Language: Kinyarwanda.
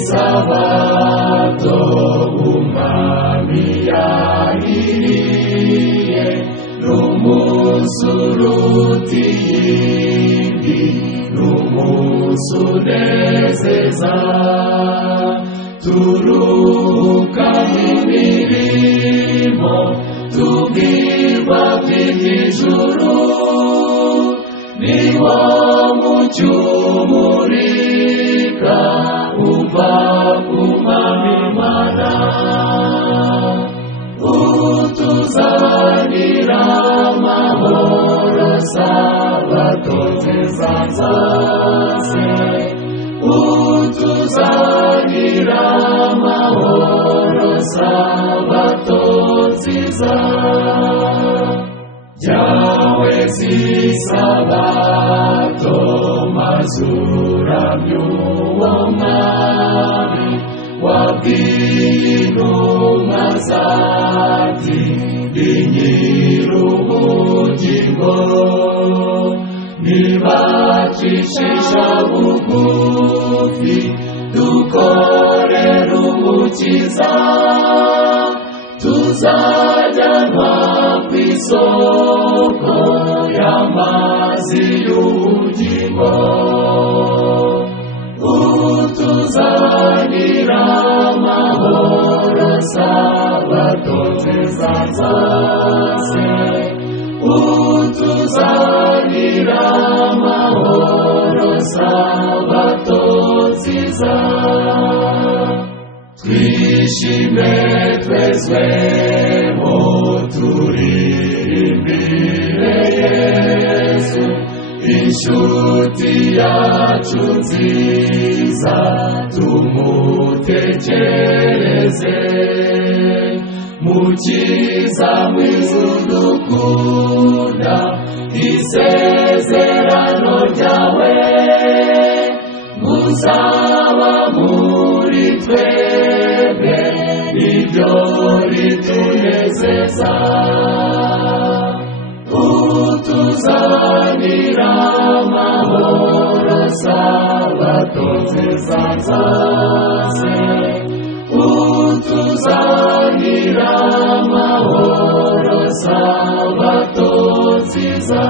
Isabato umwami yahiriye n'umunsi uruta iyindi, n'umunsi unezeza, turuhuka imirimo tubwirwa by'ijuru, ni wo mucyo umurika uva ku Mwami Imana, utuzanira amahoro Sabato nziza zose, utuzanira amahoro Sabato nziza. Yawe z'isabato mazuramye uwo mwami, wabwiye intumwa zati ndi nyir'ubugingo, nibacishisha bugufi dukorere umukiza, tuzajyanwa ku isoko y'amazi y'ubugingo, utuzanira amahoro Sabato nziza zose, utuzanira amahoro Sabato nziza. Twishime twezwemo turirimbire Yesu, inshuti yacu nziza, tumutekereze. Mukiza mwiza udukunda, isezerano ryawe muzaba muri twebwe, niryo ritunezeza. Utuzanira amahoro Sabato nziza zose, utuzanira amahoro Sabato nziza.